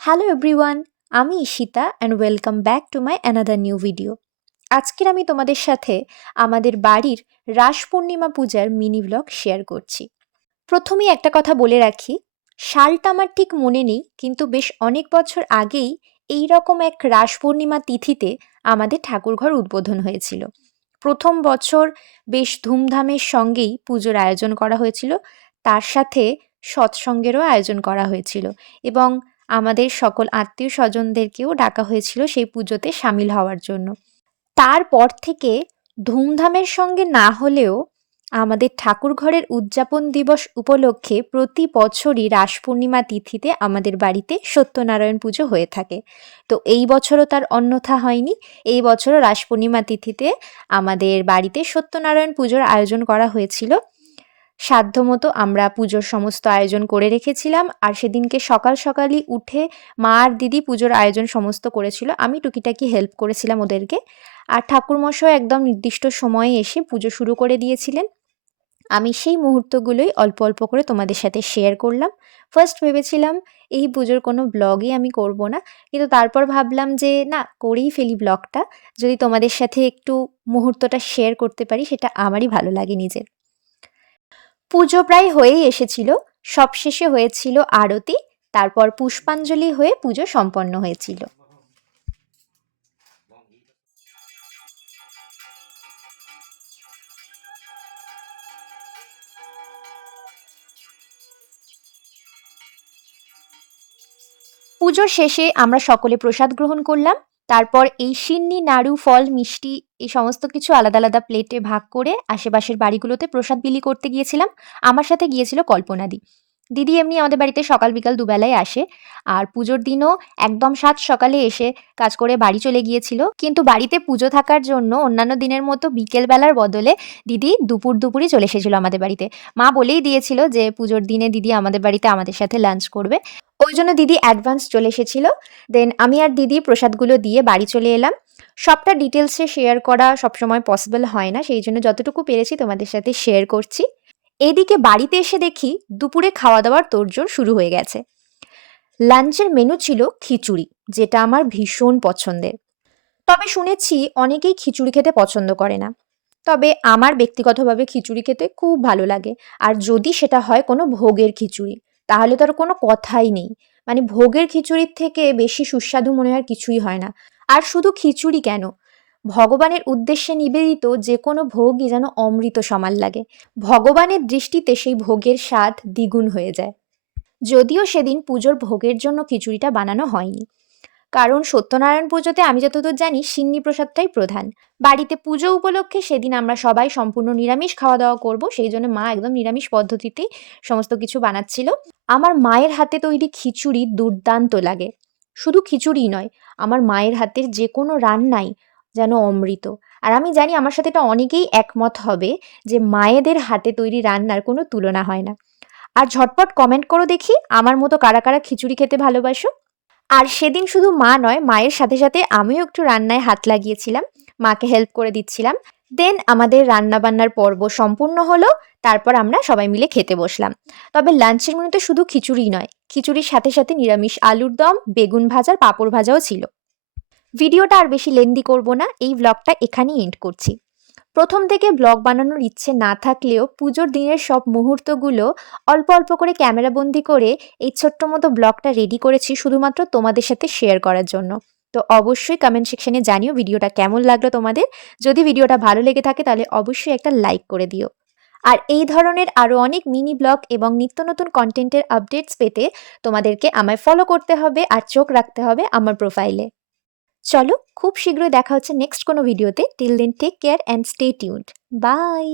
Hello everyone আমি Ishita and welcome back to my another new video আজকের আমি তোমাদের সাথে আমাদের বাড়ির রাস পূর্ণিমা পূজার মিনি ব্লগ শেয়ার করছি। প্রথমেই একটা কথা বলে রাখি, সালটা আমার ঠিক মনে নেই, কিন্তু বেশ অনেক বছর আগেই এই রকম এক রাস পূর্ণিমা তিথিতে আমাদের ঠাকুরঘর উদ্বোধন হয়েছিল। প্রথম বছর বেশ ধুমধামের সঙ্গেই পুজোর আয়োজন করা হয়েছিল, তার সাথে সৎসঙ্গেরও আয়োজন করা হয়েছিল এবং আমাদের সকল আত্মীয় স্বজনদেরকেও ডাকা হয়েছিল সেই পুজোতে সামিল হওয়ার জন্য। তারপর থেকে ধুমধামের সঙ্গে না হলেও আমাদের ঠাকুর ঘরের উদযাপন দিবস উপলক্ষে প্রতি বছরই রাস পূর্ণিমা তিথিতে আমাদের বাড়িতে সত্যনারায়ণ পুজো হয়ে থাকে। তো এই বছরও তার অন্যথা হয়নি। এই বছরও রাস পূর্ণিমা তিথিতে আমাদের বাড়িতে সত্যনারায়ণ পুজোর আয়োজন করা হয়েছিল। সাধ্যমতো আমরা পুজোর সমস্ত আয়োজন করে রেখেছিলাম। আর সেদিনকে সকাল সকালই উঠে মা আর দিদি পুজোর আয়োজন সমস্ত করেছিল। আমি টুকিটাকি হেল্প করেছিলাম ওদেরকে। আর ঠাকুরমশাই একদম নির্দিষ্ট সময়ে এসে পুজো শুরু করে দিয়েছিলেন। আমি সেই মুহূর্তগুলোই অল্প অল্প করে তোমাদের সাথে শেয়ার করলাম। ফার্স্ট ভেবেছিলাম এই পুজোর কোনো ব্লগই আমি করব না। কিন্তু তারপর ভাবলাম যে, না, করেই ফেলি ব্লগটা যদি তোমাদের সাথে একটু মুহূর্তটা শেয়ার করতে পারি, সেটা আমারই ভালো লাগে নিজের। পুজো প্রায় হয়েই এসেছিল। সবশেষে হয়েছিল আরতি, তারপর পুষ্পাঞ্জলি হয়ে পুজো সম্পন্ন হয়েছিল। পুজোর শেষে আমরা সকলে প্রসাদ গ্রহণ করলাম। তারপর এই সিন্নি, নাড়ু, ফল, মিষ্টি, এই সমস্ত কিছু আলাদা আলাদা প্লেটে ভাগ করে আশেপাশের বাড়িগুলোতে প্রসাদ বিলি করতে গিয়েছিলাম। আমার সাথে গিয়েছিল কল্পনাদি। দিদি এমনি আমাদের বাড়িতে সকাল বিকাল দুবেলায় আসে। আর পুজোর দিনও একদম সাত সকালে এসে কাজ করে বাড়ি চলে গিয়েছিল। কিন্তু বাড়িতে পুজো থাকার জন্য অন্যান্য দিনের মতো বিকেলবেলার বদলে দিদি দুপুর দুপুরই চলে এসেছিল আমাদের বাড়িতে। মা বলেই দিয়েছিল যে পুজোর দিনে দিদি আমাদের বাড়িতে আমাদের সাথে লাঞ্চ করবে। ওই জন্য দিদি অ্যাডভান্স চলে এসেছিল। দেন আমি আর দিদি প্রসাদগুলো দিয়ে বাড়ি চলে এলাম। সবটা ডিটেলসে শেয়ার করা সবসময় পসিবল হয় না। সেই জন্য যতটুকু পেরেছি তোমাদের সাথে শেয়ার করছি। এদিকে বাড়িতে এসে দেখি দুপুরে খাওয়া দাওয়ার তোড়জোড় শুরু হয়ে গেছে। লাঞ্চের মেনু ছিল খিচুড়ি, যেটা আমার ভীষণ পছন্দের। তবে শুনেছি অনেকেই খিচুড়ি খেতে পছন্দ করে না। তবে আমার ব্যক্তিগতভাবে খিচুড়ি খেতে খুব ভালো লাগে। আর যদি সেটা হয় কোনো ভোগের খিচুড়ি, তাহলে তো আর কোনো কথাই নেই। মানে ভোগের খিচুড়ির থেকে বেশি সুস্বাদু মনে হয় কিছুই হয় না। আর শুধু খিচুড়ি কেন? ভগবানের উদ্দেশ্যে নিবেদিত যে কোনো ভোগই যেন অমৃত সমান লাগে। ভগবানের দৃষ্টিতে সেই ভোগের স্বাদ দ্বিগুণ হয়ে যায়। যদিও সেদিন পুজোর ভোগের জন্য খিচুড়িটা বানানো হয়নি। কারণ সত্যনারায়ণ পুজোতে আমি যতদূর জানি সিন্নি প্রসাদটাই প্রধান। বাড়িতে পুজো উপলক্ষে সেদিন আমরা সবাই সম্পূর্ণ নিরামিষ খাওয়া দাওয়া করব, সেই জন্য মা একদম নিরামিষ পদ্ধতিতেই সমস্ত কিছু বানাচ্ছিল। আমার মায়ের হাতে তৈরি খিচুড়ি দুর্দান্ত লাগে। শুধু খিচুড়ি নয়, আমার মায়ের হাতের যে কোনো রান্নাই যেন অমৃত। আর আমি জানি আমার সাথে এটা অনেকেই একমত হবে যে মায়েদের হাতে তৈরি রান্নার কোনো তুলনা হয় না। আর ঝটপট কমেন্ট করো দেখি আমার মতো কারা কারা খিচুড়ি খেতে ভালোবাসো। আর সেদিন শুধু মা নয়, মায়ের সাথে সাথে আমিও একটু রান্নায় হাত লাগিয়েছিলাম। মাকে হেল্প করে দিচ্ছিলাম। দেন আমাদের রান্নাবান্নার পর্ব সম্পূর্ণ হলো, তারপর আমরা সবাই মিলে খেতে বসলাম। তবে লাঞ্চের মেনুতে শুধু খিচুড়ি নয়, খিচুড়ির সাথে সাথে নিরামিষ আলুর দম, বেগুন ভাজার পাঁপড় ভাজাও ছিল। ভিডিওটা আর বেশি লেন্দি করব না, এই ব্লগটা এখানেই এন্ড করছি। প্রথম থেকে ব্লগ বানানোর ইচ্ছে না থাকলেও পুজোর দিনের সব মুহূর্তগুলো অল্প অল্প করে ক্যামেরাবন্দি করে এই ছোট্ট মতো ব্লগটা রেডি করেছি শুধুমাত্র তোমাদের সাথে শেয়ার করার জন্য। তো অবশ্যই কমেন্ট সেকশনে জানিও ভিডিওটা কেমন লাগল তোমাদের। যদি ভিডিওটা ভালো লেগে থাকে তাহলে অবশ্যই একটা লাইক করে দিও। আর এই ধরনের আরও অনেক মিনি ব্লগ এবং নিত্য নতুন কন্টেন্টের আপডেটস পেতে তোমাদেরকে আমায় ফলো করতে হবে আর চোখ রাখতে হবে আমার প্রোফাইলে চলো, খুব শীঘ্রই দেখা হচ্ছে নেক্সট কোনো ভিডিওতে till then take care and stay tuned bye